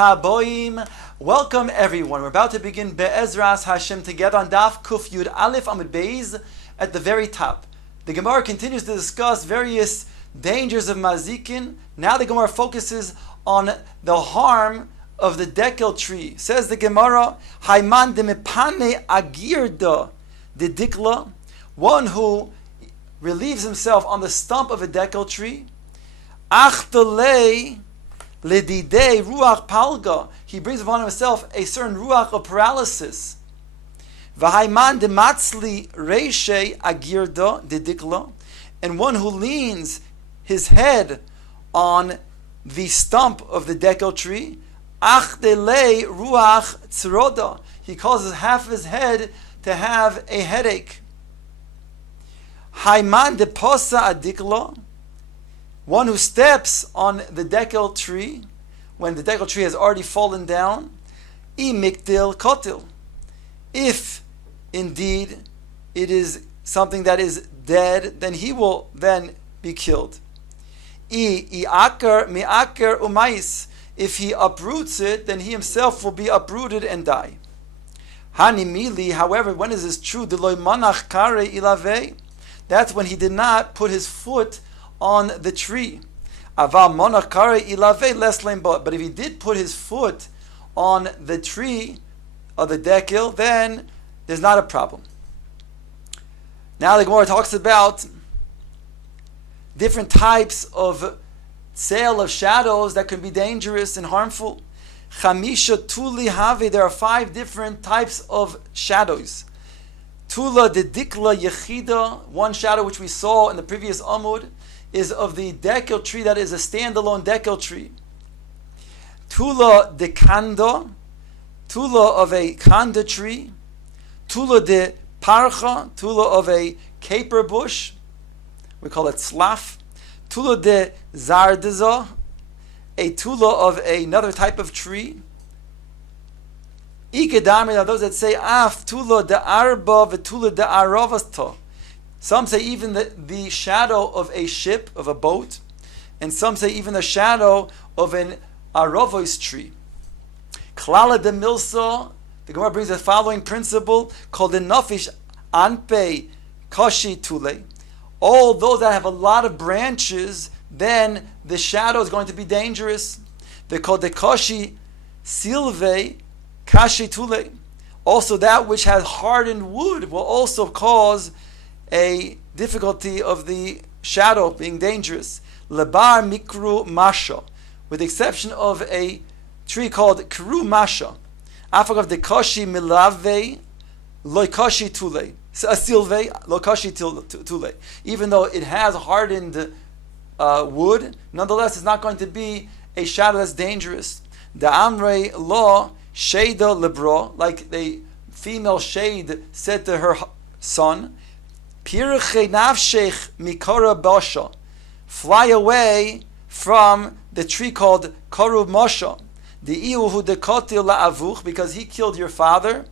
Haboim. Welcome everyone. We're about to begin Be'ezras Hashem together on Daf Kuf Yud Aleph Amud Beis at the very top. The Gemara continues to discuss various dangers of mazikin. Now the Gemara focuses on the harm of the dekel tree. Says the Gemara, Hayman de mepane agirda de dikla, one who relieves himself on the stump of a dekel tree. Achtalei Ledidei ruach palga, he brings upon himself a certain ruach of paralysis. V'hayman de matzli reishe agirda de dikla, and one who leans his head on the stump of the dekel tree. Achdelei ruach tzroda, he causes half of his head to have a headache. Hayman de posa adikla, one who steps on the dekel tree when the dekel tree has already fallen down. I mikdil kotil, if indeed it is something that is dead, then he will then be killed. I akar mi'akar umais, if he uproots it, then he himself will be uprooted and die. Hani mili, however, when is this true? Deloy manach kare ilave, that's when he did not put his foot on the tree. Aval monach kare ilave les lein bo, but if he did put his foot on the tree of the dekel, then there's not a problem. Now the Gemara talks about different types of sale of shadows that can be dangerous and harmful. Chamisha tuli have, there are 5 different types of shadows. Tula de dikla yechida, one shadow which we saw in the previous Amud is of the dekel tree that is a standalone dekel tree. Tula de kanda, tula of a kanda tree. Tula de parcha, tula of a caper bush. We call it slaf. Tula de zardaza, a tula of another type of tree. Ikedami are those that say af tula de arba v'tula de aravasta. Some say even the shadow of a ship, of a boat, and some say even the shadow of an aravos tree. Klala de milsa, the Gemara brings the following principle called the nafish anpe kashi tule. All those that have a lot of branches, then the shadow is going to be dangerous. They call the kashi silve kashi tule. Also that which has hardened wood will also cause a difficulty of the shadow being dangerous. Lebar mikru masha, with the exception of a tree called kru masha. Afak of the kashi milave loikashi tule. Silve lokashi tule. Even though it has hardened wood, nonetheless it's not going to be a shadow that's dangerous. The amre law sheda lebro, like the female shade said to her son, Pirche nafshech mikara basha, fly away from the tree called Karu Mosha. The iuhu de kotil la'avuch, because he killed your father.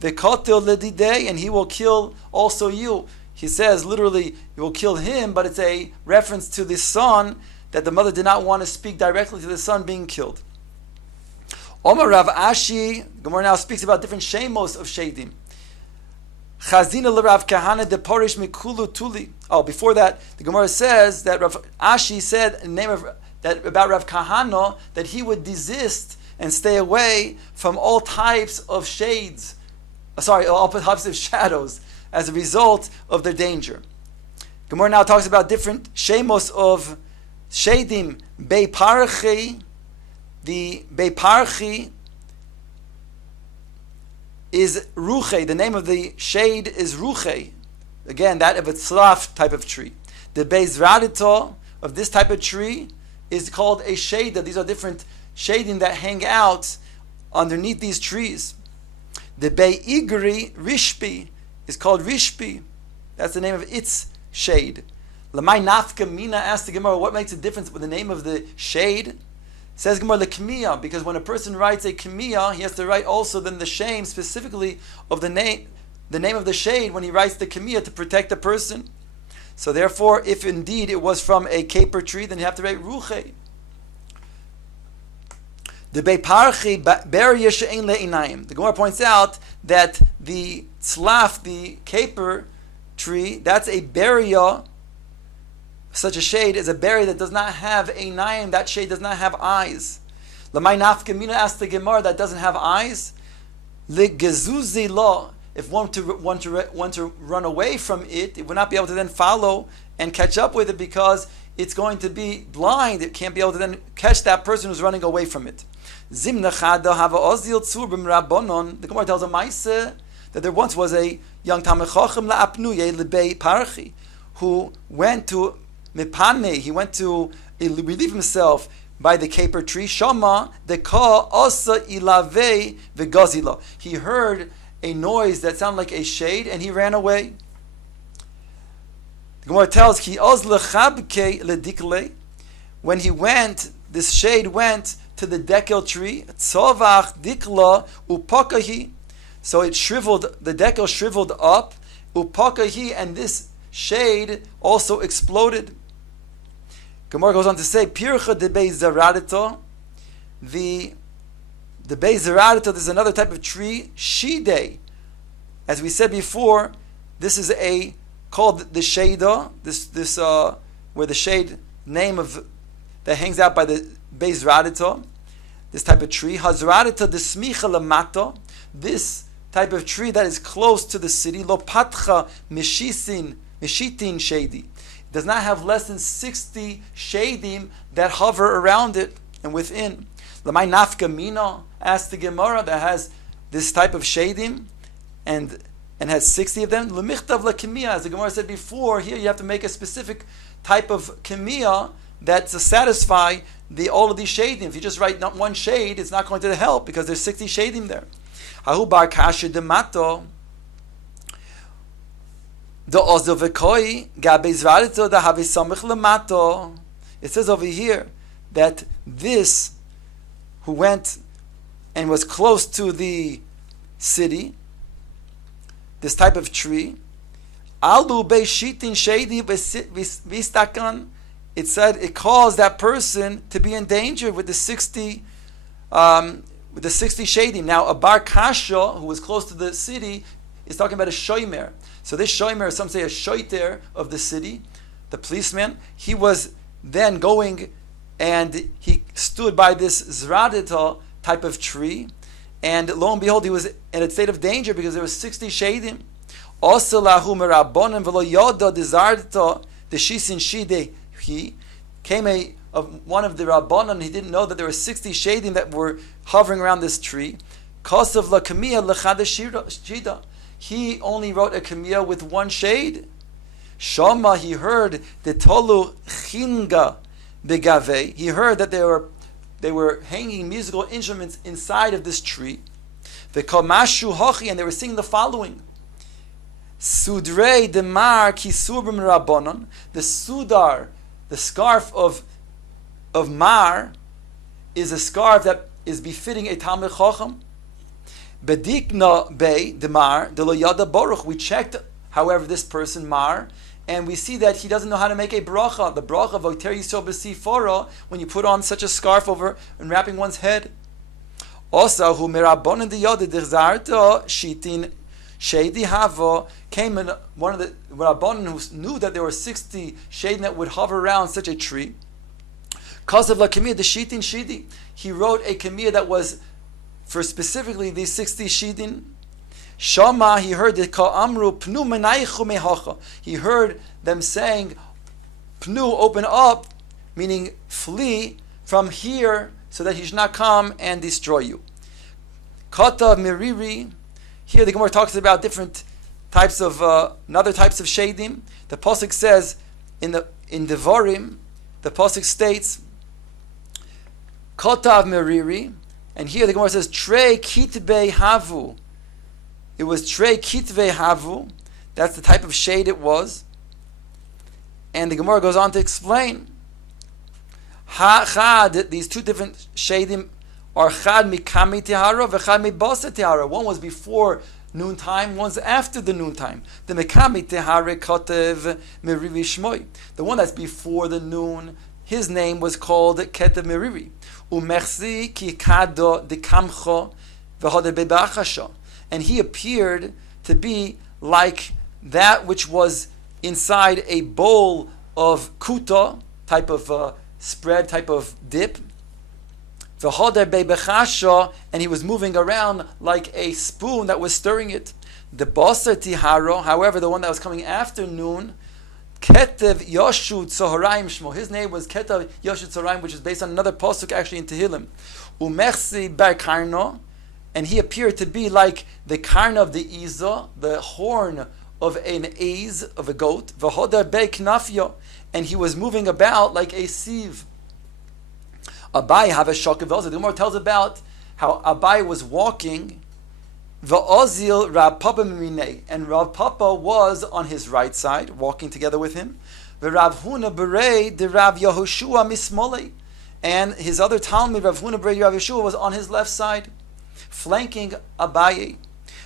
The kotil ledidei, and he will kill also you. He says literally, he will kill him, but it's a reference to the son that the mother did not want to speak directly to the son being killed. Omar Rav Ashi, Gemara now speaks about different shemos of shadim. Chazina l'Rav Kahana de Porish Mikulu Tuli. Oh, before that, the Gemara says that Rav Ashi said in the name of that about Rav Kahana that he would desist and stay away from all types of shades. All types of shadows as a result of their danger. Gemara now talks about different shemos of shadim. Beiparchi, the Beiparchi is ruche. The name of the shade is ruche. Again, that of a tzlaf type of tree. The beizradito of this type of tree is called a shade. These are different shading that hang out underneath these trees. The beigri rishpi is called rishpi. That's the name of its shade. Lamai nafka mina asked the Gemara, what makes a difference with the name of the shade? Says Gemara lekmiya, because when a person writes a kmiya, he has to write also then the shame specifically of the name of the shade when he writes the kmiya to protect the person. So therefore, if indeed it was from a caper tree, then you have to write ruche. The Gemara points out that the tzlaf, the caper tree, that's a beria. Such a shade is a berry that does not have einayim. That shade does not have eyes. Lamay nafkamina asked the Gemara that doesn't have eyes. Legezuzi lo. If one to run away from it, it would not be able to then follow and catch up with it because it's going to be blind. It can't be able to then catch that person who's running away from it. Zimna chada hava ozil tzur b'mrabonon. The Gemara tells a ma'aseh that there once was a young Talmid Chacham la'apnuye lebei parchi who went to mipane. He went to relieve himself by the caper tree. Shama deka asa ilave v'gazila. He heard a noise that sounded like a shade, and he ran away. The Gemara tells ki oz lechabke ledikle. When he went, this shade went to the dekel tree. Tzovach dikla upakahi. So it shriveled. The dekel shriveled up. Upakahi, and this shade also exploded. Gemara goes on to say, Pircha de Bei Zaradita. The Bei Zaradita is another type of tree, Shidei. As we said before, this is called the Sheda, this where the shade name of that hangs out by the Bei Zaradita, this type of tree. Hazradita de Smicha Lamata, this type of tree that is close to the city, Lo Patcha Mishitin Shady. Does not have less than 60 shadim that hover around it and within. Lamai nafka mina, asked the Gemara, that has this type of shadim and has 60 of them. Lemichtav lakimiya, as the Gemara said before, here you have to make a specific type of kimiya that to satisfy all of these shadim. If you just write not one shade, it's not going to help because there's 60 shadim there. Hahu bar kasha demato. It says over here that this who went and was close to the city, this type of tree, it said it caused that person to be in danger with the 60 shadim. Now a bar kasha who was close to the city is talking about a shomer. So this shomer, some say a shoiter of the city, the policeman, he was then going and he stood by this zradita type of tree, and lo and behold, he was in a state of danger because there was 60 shadim. Also lahu merabonim v'lo yoda dezardita the shisin shide. He came one of the rabbanon. He didn't know that there were 60 shadim that were hovering around this tree. Kosav la kamiya lechada shida. He only wrote a kamiya with one shade. Shama, he heard the tolu chinga begave. He heard that they were hanging musical instruments inside of this tree. V'komashu hochi, and they were singing the following: Sudrei demar kisubrim rabbanon. The sudar, the scarf of mar, is a scarf that is befitting a Talmid Chacham. Bedikna Bey Demar de lo Yada Baruch. We checked, however, this person Mar, and we see that he doesn't know how to make a bracha. The bracha of Oter Yisrael B'Sifora, when you put on such a scarf over and wrapping one's head. Also, who merabonin de Yada Dechzarta Shitin Shady Hava came in one of the rabbanon who knew that there were 60 shading that would hover around such a tree. Kasav la Kamiyah the Shitin Shidi. He wrote a Kamiyah that was for specifically these 60 shidin. Shama, he heard the Ka'amru Pnu Menaichu Mehacha. He heard them saying, Pnu, open up, meaning flee from here so that he should not come and destroy you. Kata Miriri, here the Gemara talks about different types of, other types of shadim. The Pasuk says, in Devarim, the Pasuk states, Kata Miriri, and here the Gemara says, Trei kitve havu. It was trei kitve havu. That's the type of shade it was. And the Gemara goes on to explain. Chad, these two different shadim are chad mikami tihara v'chad mibasa tihara. One was before noontime, one's after the noontime. The mikami tihara kotev mirivi shmoi. The one that's before the noon his name was called Ketev Meriri. Umechzi ki kado dekamcho v'hoder bebachasha. And he appeared to be like that which was inside a bowl of kuta, type of spread, type of dip. V'hoder bebachasha, and he was moving around like a spoon that was stirring it. The basar tiharo, however, the one that was coming after noon, Ketev Yoshu Tzoharayim Shmo. His name was Ketev Yoshu Tzoharayim, which is based on another pasuk actually in Tehillim. Umechsi bar karno, and he appeared to be like the karna of the Iza, the horn of an aiz, of a goat. V'hodar be knafyo, and he was moving about like a sieve. Abai have a shokav. The Gemara tells about how Abai was walking. Va'ozil Rav Papa Miminei, and Rav Papa was on his right side, walking together with him. V'Rav Huna Berei de Rav Yehoshua Mismolei, and his other Talmud Rav Huna Berei Rav Yehoshua was on his left side, flanking Abaye.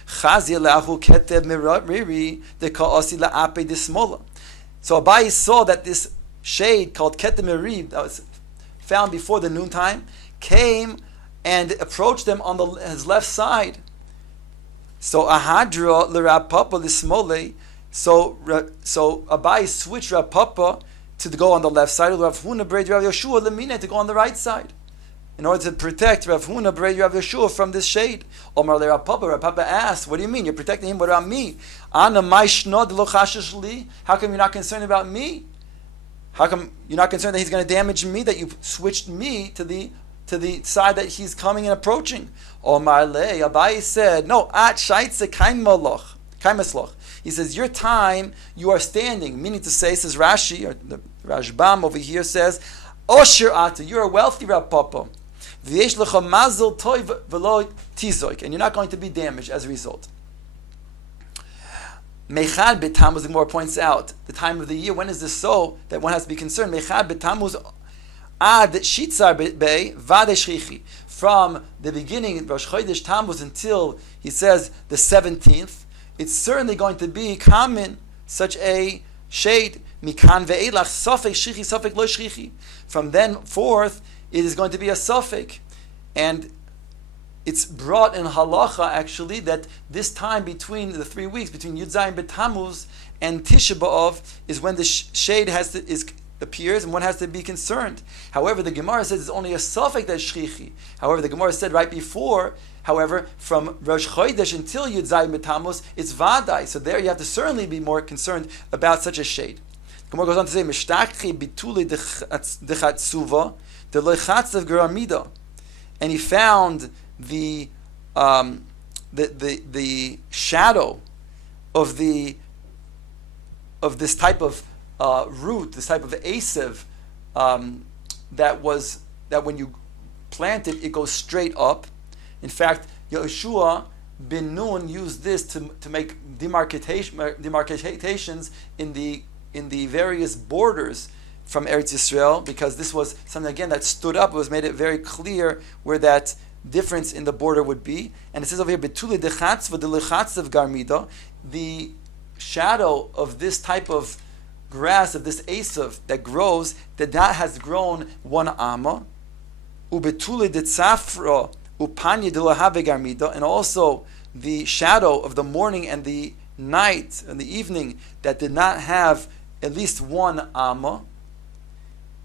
Chazi lahu ketev miriri de ka'asi la'ape de smola. So Abaye saw that this shade called ketev miriri that was found before the noontime came and approached them on his left side. So Ahadra l'Rav Papa l'Smolei. So Abai switched Rav Papa to go on the left side. Rav Huna Berei Rav Yehoshua l'Mina to go on the right side, in order to protect Rav Huna Berei Rav Yehoshua from this shade. Omar Rav Papa. Rav Papa asked, "What do you mean? You're protecting him? What about me? Ana mai shnod lo chashish li? How come you're not concerned about me? How come you're not concerned that he's going to damage me? That you switched me to the side that he's coming and approaching?" Omar le, Abai said, "No, at shaitze kaimesloch." He says, "Your time, you are standing." Meaning to say, says Rashi, or the Rashbam over here says, "Osher ata, you're a wealthy Rav Papa. V'yesh lecha mazel toiv v'lo tizoik, and you're not going to be damaged as a result." Mechad b'tamuz, the Gemara points out, the time of the year, when is this so that one has to be concerned? Mechad b'tamuz ad shitzar be vade shchichi. From the beginning, Rosh Chodesh Tammuz, until, he says, the 17th, it's certainly going to be common, such a shade. Mikan ve'elach sofek shchichi, sofek lo shchichi. From then forth, it is going to be a sofek. And it's brought in halacha, actually, that this time between the 3 weeks, between Yud Zayin B'Tammuz and Tisha B'Av, is when the shade appears, and one has to be concerned. However, the Gemara says it's only a suffix that's shchichi. However, the Gemara said right before, however, from Rosh Chodesh until Yud Zayin B'Tammuz, it's vadai. So there you have to certainly be more concerned about such a shade. The Gemara goes on to say, "Mishtachchi bituli dechatzuva deloichatzav geramida," and he found the shadow of this type of root, this type of asev, that when you plant it, it goes straight up. In fact, Yehoshua bin Nun used this to make demarcations in the various borders from Eretz Yisrael, because this was something again that stood up. It was made it very clear where that difference in the border would be. And it says over here, "Betuli dechatzva delechatzav garmida," the shadow of this type of grass, of this asav that grows, that has grown 1 amma. Ubetuli detzafra upanya delahave garmida, and also the shadow of the morning and the night and the evening that did not have at least 1 amma.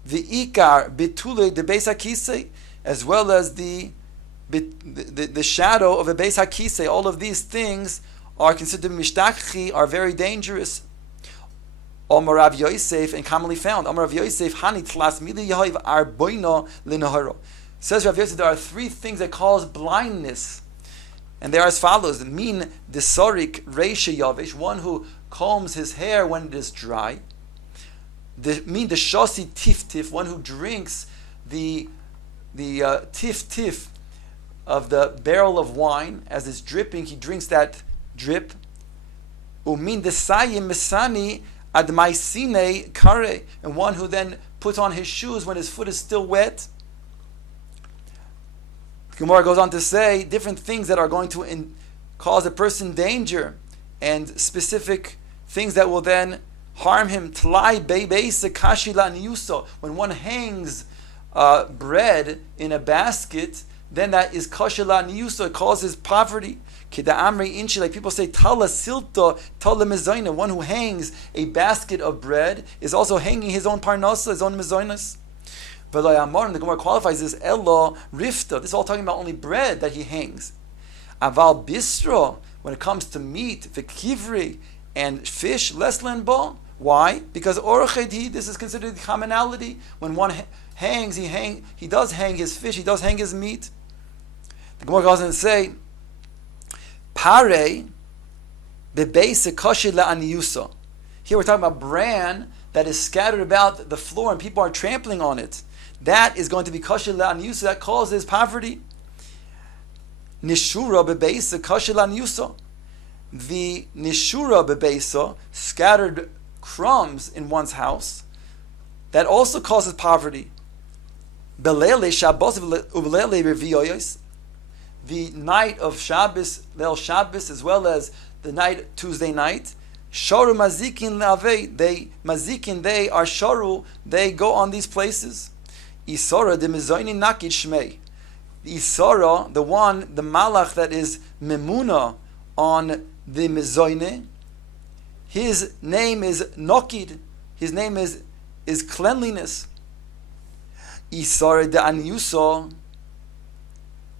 The ikar betuli de beis hakisei, as well as the shadow of a beis hakisei. All of these things are considered mishtakchi, are very dangerous. Omar Rav Yosef, and commonly found. Omar Rav Yosef, Hani tlas mili yahiv arboino linaharo. Says Rav Yosef, there are 3 things that cause blindness, and they are as follows: min desorik reisha yavish, one who combs his hair when it is dry. Min deshosi tif, one who drinks the tif of the barrel of wine as it's dripping. He drinks that drip. Umin desayim misani admaisine kare, and one who then puts on his shoes when his foot is still wet. Gemara goes on to say different things that are going to cause a person danger, and specific things that will then harm him. When one hangs bread in a basket, then that is kashila niyusa. It causes poverty. Like people say, tala silta, tala mezayna. One who hangs a basket of bread is also hanging his own parnasa, his own mezaynas. The Gemara qualifies this ella rifta. This is all talking about only bread that he hangs. Aval bistro, when it comes to meat, v'kivri, and fish, leslen ba. Why? Because orachedi, this is considered commonality. When one hangs, he does hang his fish, he does hang his meat. The Gemara goes on to say, pare bebeise kashi la'aniyusa. Here we're talking about bran that is scattered about the floor and people are trampling on it. That is going to be kashi la'aniyusa. That causes poverty. Nishura bebeise kashi la'aniyusa. The nishura bebeisa, scattered crumbs in one's house, that also causes poverty. Belele Shabbos ubelele reviyoyos. The night of Shabbos, Leil Shabbos, as well as the night Tuesday night, sharu mazikin leavei. They are sharu. They go on these places. Isara de mezayni nakid shmei. Isara, the malach that is memuna on the mezayne, his name is nokid. His name is cleanliness. Isara de anyusa.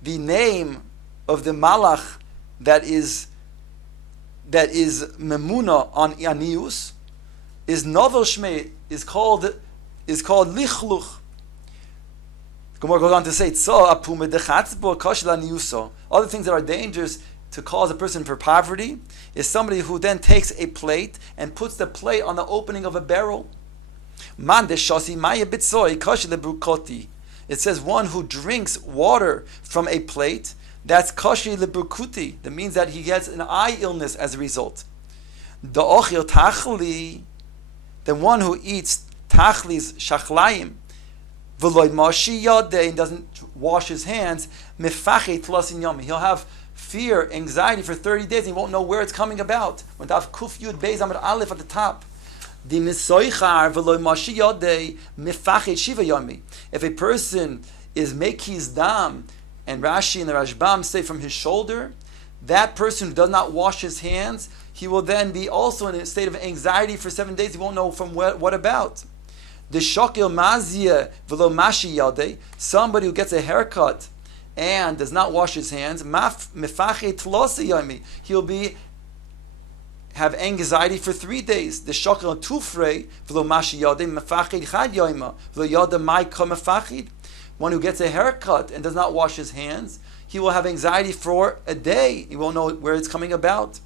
The name of the malach that is memuna on anius is novel shmei, is called lichluch. Gemara goes on to say, other things that are dangerous to cause a person for poverty is somebody who then takes a plate and puts the plate on the opening of a barrel. It says one who drinks water from a plate, that's kashi lebrukuti. That means that he gets an eye illness as a result. The ochil tachli, the one who eats tachlis shachlayim, v'loy mashi yadeh, and doesn't wash his hands, mefachet tlasin yomi. He'll have fear, anxiety for 30 days, and he won't know where it's coming about. When taf kuf yud beis amud aleph at the top. If a person is mekiz dam, and Rashi and the Rashbam say from his shoulder, that person who does not wash his hands, he will then be also in a state of anxiety for 7 days. He won't know from what about. The shokil mazia v'lo mashi yadei, somebody who gets a haircut and does not wash his hands, he'll have anxiety for 3 days. The shokil tufrei v'lo mashi yadei mefachid chad yoima v'lo yada mai kamefachid. One who gets a haircut and does not wash his hands, he will have anxiety for a day. He won't know where it's coming about.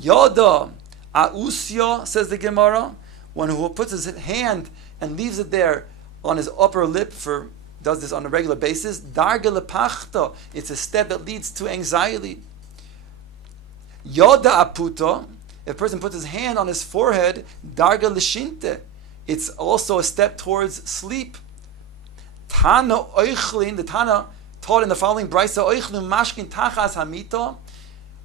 Yada ausya, says the Gemara, one who puts his hand and leaves it there on his upper lip does this on a regular basis. Darga lepachta, it's a step that leads to anxiety. Yada aputa, if a person puts his hand on his forehead, darga leshinte, it's also a step towards sleep. Tana oichlin, the Tana taught in the following brisa, oichlin mashkin tachas hamita,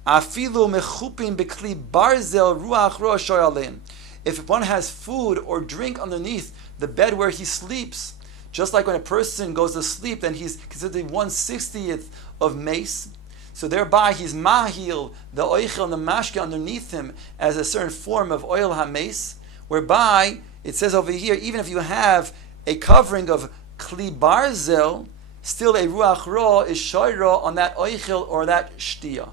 afilu mechupin bekli barzel ruach roa shoyalin. If one has food or drink underneath the bed where he sleeps, just like when a person goes to sleep, then he's considered 1/60th of mace. So thereby he's mahil, the oichel and the mashke underneath him as a certain form of oil hames, whereby it says over here, even if you have a covering of kli barzel, still a ruach ra is shoyra on that oichel or that shtia.